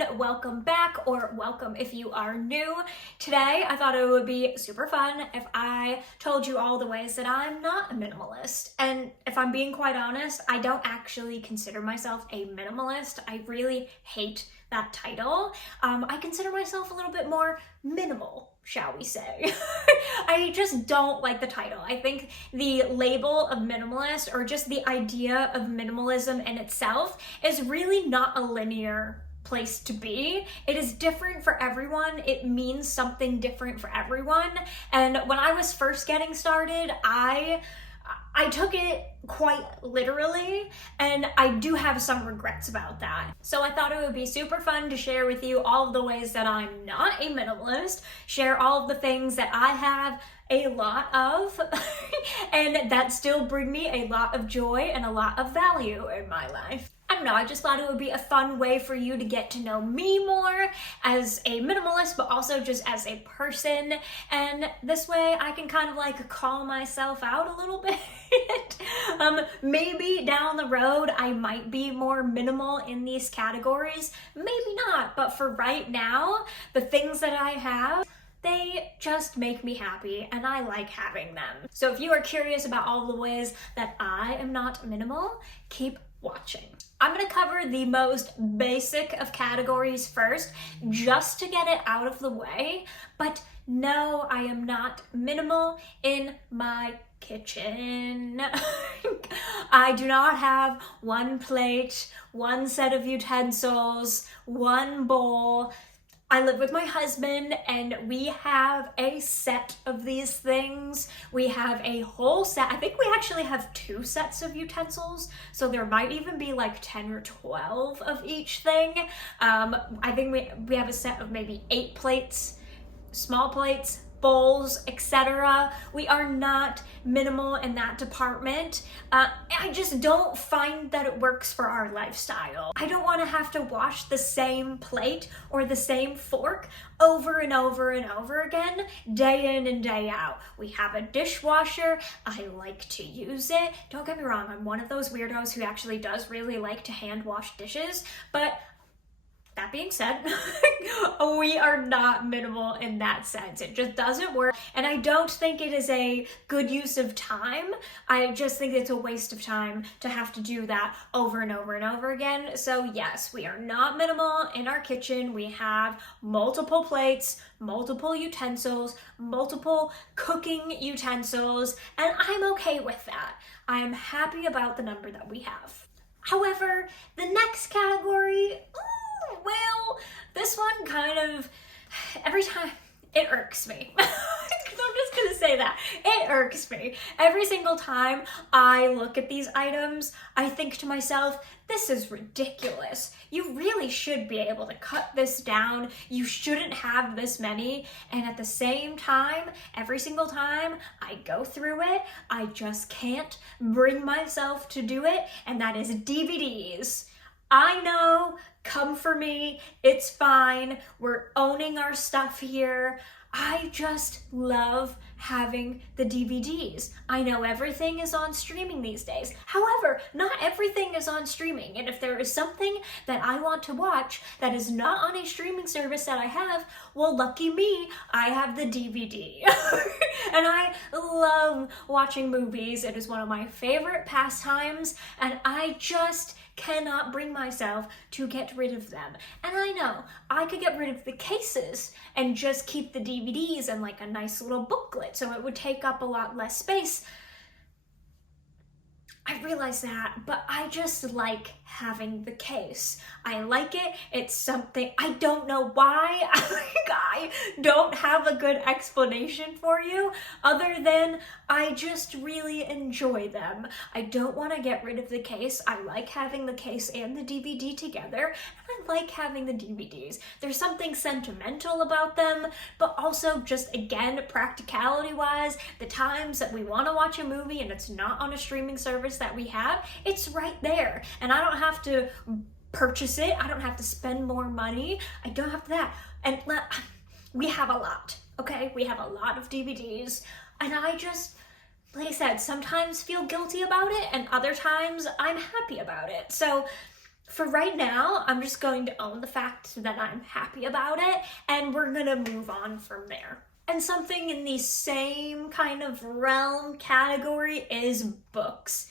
and welcome back, or welcome if you are new. Today, I thought it would be super fun if I told you all the ways that I'm not a minimalist. And if I'm being quite honest, I don't actually consider myself a minimalist. I really hate that title. I consider myself a little bit more minimal, shall we say. I just don't like the title. I think the label of minimalist, or just the idea of minimalism in itself, is really not a linear place to be. It is different for everyone. It means something different for everyone. And when I was first getting started, I took it quite literally, and I do have some regrets about that. So I thought it would be super fun to share with you all of the ways that I'm not a minimalist, share all of the things that I have a lot of, and that still bring me a lot of joy and a lot of value in my life. I don't know, I just thought it would be a fun way for you to get to know me more as a minimalist, but also just as a person. And this way I can kind of like call myself out a little bit. Maybe down the road I might be more minimal in these categories, maybe not, but for right now, the things that I have, they just make me happy and I like having them. So if you are curious about all the ways that I am not minimal, keep watching. I'm gonna cover the most basic of categories first, just to get it out of the way. But no, I am not minimal in my kitchen. I do not have one plate, one set of utensils, one bowl. I live with my husband and we have a set of these things. We have a whole set. I think we actually have 2 sets of utensils, so there might even be like 10 or 12 of each thing. I think we have a set of maybe 8 plates, small plates, bowls, etc. We are not minimal in that department. I just don't find that it works for our lifestyle. I don't want to have to wash the same plate or the same fork over and over and over again, day in and day out. We have a dishwasher. I like to use it. Don't get me wrong, I'm one of those weirdos who actually does really like to hand wash dishes, but that being said, we are not minimal in that sense. It just doesn't work. And I don't think it is a good use of time. I just think it's a waste of time to have to do that over and over and over again. So yes, we are not minimal in our kitchen. We have multiple plates, multiple utensils, multiple cooking utensils, and I'm okay with that. I am happy about the number that we have. However, the next category, well, this one kind of, every time, it irks me. I'm just gonna say that. It irks me. Every single time I look at these items, I think to myself, this is ridiculous. You really should be able to cut this down. You shouldn't have this many. And at the same time, every single time I go through it, I just can't bring myself to do it. And that is DVDs. I know, come for me, it's fine, we're owning our stuff here. I just love having the DVDs. I know everything is on streaming these days. However, not everything is on streaming. And if there is something that I want to watch that is not on a streaming service that I have, well, lucky me, I have the DVD. And I love watching movies. It is one of my favorite pastimes, and I just cannot bring myself to get rid of them. And I know I could get rid of the cases and just keep the DVDs in like a nice little booklet, so it would take up a lot less space. I realize that, but I just like having the case. I like it. It's something, I don't know why. I don't have a good explanation for you other than I just really enjoy them. I don't want to get rid of the case. I like having the case and the DVD together, and I like having the DVDs. There's something sentimental about them, but also just, again, practicality-wise, the times that we want to watch a movie and it's not on a streaming service that we have, it's right there. And I don't have to purchase it. I don't have to spend more money. I don't have that. And we have a lot, okay? We have a lot of DVDs. And I just, like I said, sometimes feel guilty about it, and other times I'm happy about it. So For right now, I'm just going to own the fact that I'm happy about it, and we're gonna move on from there. And something in the same kind of realm category is books.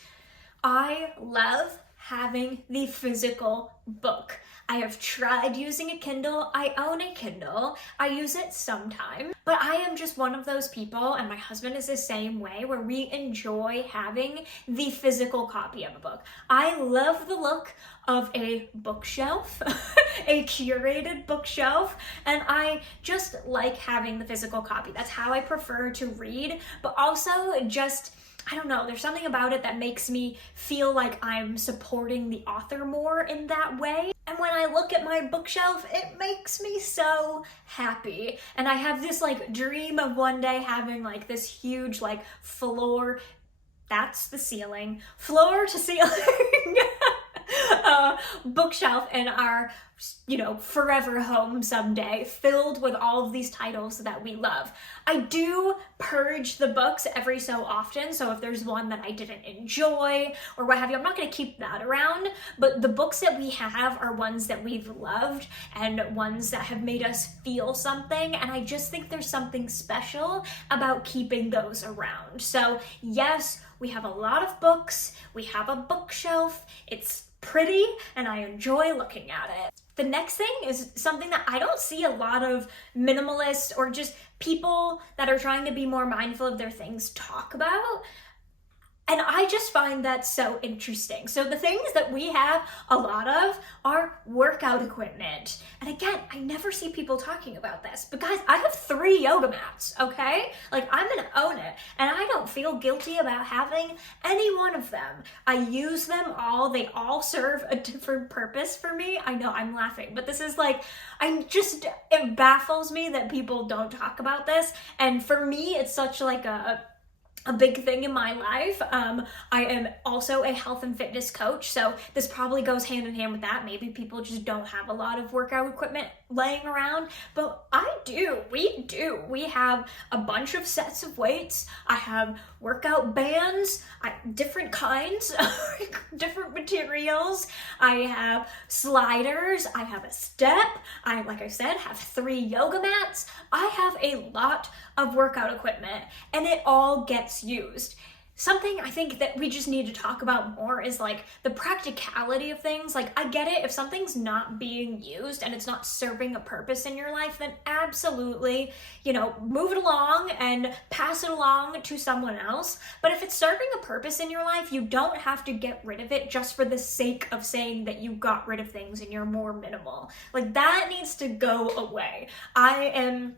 I love having the physical book. I have tried using a Kindle. I own a Kindle. I use it sometimes, but I am just one of those people, and my husband is the same way, where we enjoy having the physical copy of a book. I love the look of a bookshelf, a curated bookshelf, and I just like having the physical copy. That's how I prefer to read, but also just, I don't know, there's something about it that makes me feel like I'm supporting the author more in that way. And when I look at my bookshelf, it makes me so happy. And I have this like dream of one day having like this huge like floor, that's the ceiling, floor to ceiling bookshelf in our, forever home someday, filled with all of these titles that we love. I do purge the books every so often, so if there's one that I didn't enjoy or what have you, I'm not going to keep that around, but the books that we have are ones that we've loved and ones that have made us feel something, and I just think there's something special about keeping those around. So yes, we have a lot of books, we have a bookshelf, it's pretty, and I enjoy looking at it. The next thing is something that I don't see a lot of minimalists or just people that are trying to be more mindful of their things talk about. And I just find that so interesting. So the things that we have a lot of are workout equipment. And again, I never see people talking about this. But guys, I have 3 yoga mats, okay? Like, I'm gonna own it. And I don't feel guilty about having any one of them. I use them all. They all serve a different purpose for me. I know, I'm laughing, but this is like, it baffles me that people don't talk about this. And for me, it's such like a big thing in my life. I am also a health and fitness coach, so this probably goes hand in hand with that. Maybe people just don't have a lot of workout equipment laying around, but we do. We have a bunch of sets of weights. I have workout bands, different kinds, different materials. I have sliders, I have a step. Like I said, have 3 yoga mats. I have a lot of workout equipment, and it all gets used. Something I think that we just need to talk about more is like the practicality of things. Like, I get it, if something's not being used and it's not serving a purpose in your life, then absolutely, move it along and pass it along to someone else. But if it's serving a purpose in your life, you don't have to get rid of it just for the sake of saying that you got rid of things and you're more minimal. Like, that needs to go away. I am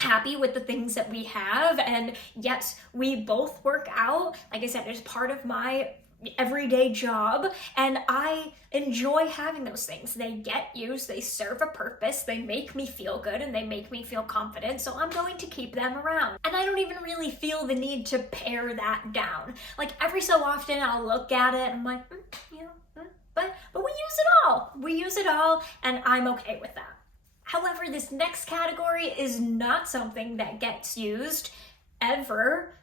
happy with the things that we have, and yes, we both work out. Like I said, it's part of my everyday job, and I enjoy having those things. They get used, they serve a purpose, they make me feel good, and they make me feel confident, so I'm going to keep them around. And I don't even really feel the need to pare that down. Like, every so often I'll look at it and I'm like, but we use it all. We use it all, and I'm okay with that. However, this next category is not something that gets used ever,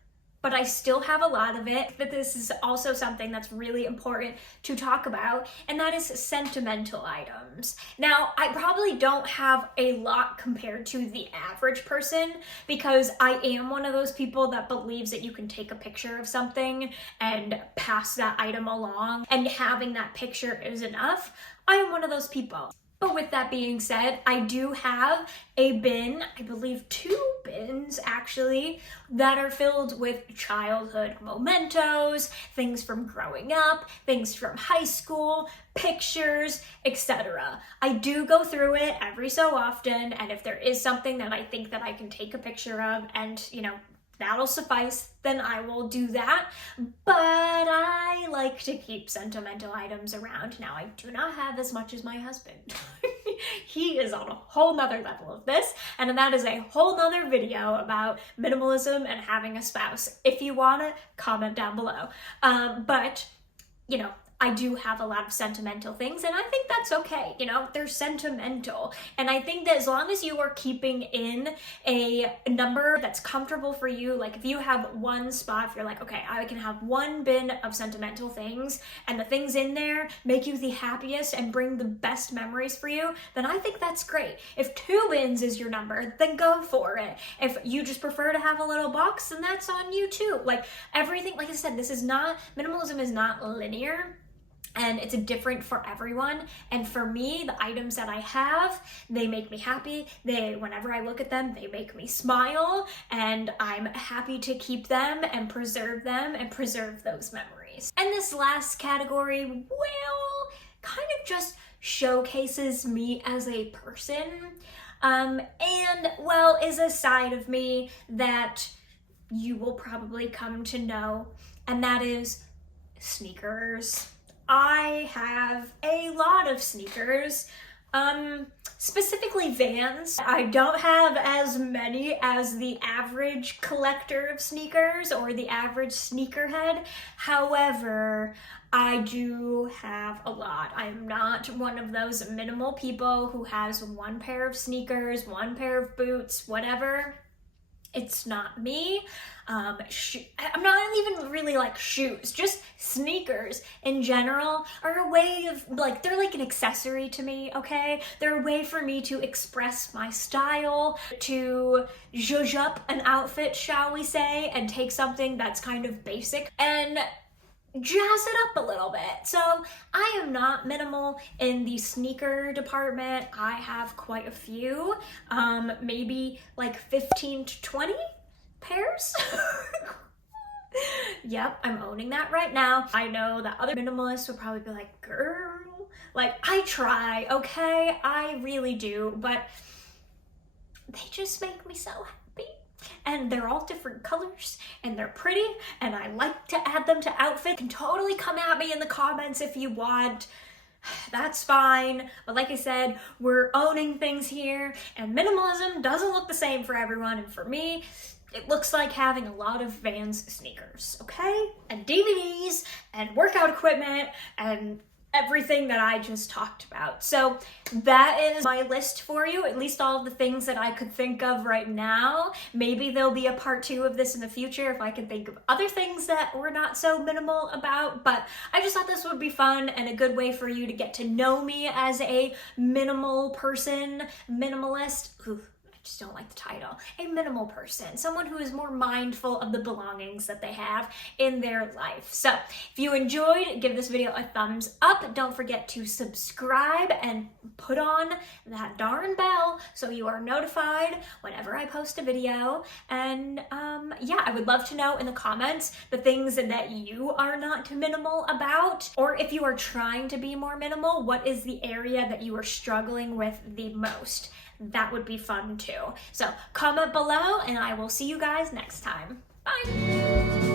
but I still have a lot of it. But this is also something that's really important to talk about, and that is sentimental items. Now, I probably don't have a lot compared to the average person, because I am one of those people that believes that you can take a picture of something and pass that item along, and having that picture is enough. I am one of those people. But with that being said, I do have a bin, I believe 2 bins actually, that are filled with childhood mementos, things from growing up, things from high school, pictures, etc. I do go through it every so often, and if there is something that I think that I can take a picture of and, that'll suffice, then I will do that. But I like to keep sentimental items around. Now, I do not have as much as my husband. He is on a whole nother level of this, and that is a whole nother video about minimalism and having a spouse. If you want to, comment down below. But, I do have a lot of sentimental things, and I think that's okay. You know, they're sentimental. And I think that as long as you are keeping in a number that's comfortable for you, like if you have one spot, if you're like, okay, I can have one bin of sentimental things, and the things in there make you the happiest and bring the best memories for you, then I think that's great. If 2 bins is your number, then go for it. If you just prefer to have a little box, then that's on you too. Like everything, like I said, minimalism is not linear. And it's different for everyone. And for me, the items that I have, they make me happy. Whenever I look at them, they make me smile. And I'm happy to keep them and preserve those memories. And this last category, well, kind of just showcases me as a person. And, well, is a side of me that you will probably come to know. And that is sneakers. I have a lot of sneakers, specifically Vans. I don't have as many as the average collector of sneakers or the average sneakerhead. However, I do have a lot. I'm not one of those minimal people who has one pair of sneakers, one pair of boots, whatever. It's not me. I'm not even really like shoes, just sneakers in general are a way of like, they're like an accessory to me, okay? They're a way for me to express my style, to zhuzh up an outfit, shall we say, and take something that's kind of basic and jazz it up a little bit. So I am not minimal in the sneaker department. I have quite a few, maybe like 15 to 20 pairs. Yep, I'm owning that right now. I know that other minimalists would probably be like, girl, like I try, okay? I really do, but they just make me so happy. And they're all different colors and they're pretty and I like to add them to outfits. You can totally come at me in the comments if you want. That's fine. But like I said, we're owning things here and minimalism doesn't look the same for everyone. And for me, it looks like having a lot of Vans sneakers, okay? And DVDs and workout equipment and everything that I just talked about. So that is my list for you, at least all of the things that I could think of right now. Maybe there'll be a part 2 of this in the future if I can think of other things that we're not so minimal about, but I just thought this would be fun and a good way for you to get to know me as a minimal person, minimalist. Ooh, just don't like the title. A minimal person, someone who is more mindful of the belongings that they have in their life. So if you enjoyed, give this video a thumbs up. Don't forget to subscribe and put on that darn bell so you are notified whenever I post a video. And yeah, I would love to know in the comments the things that you are not minimal about, or if you are trying to be more minimal, what is the area that you are struggling with the most? That would be fun too. So comment below and I will see you guys next time. Bye!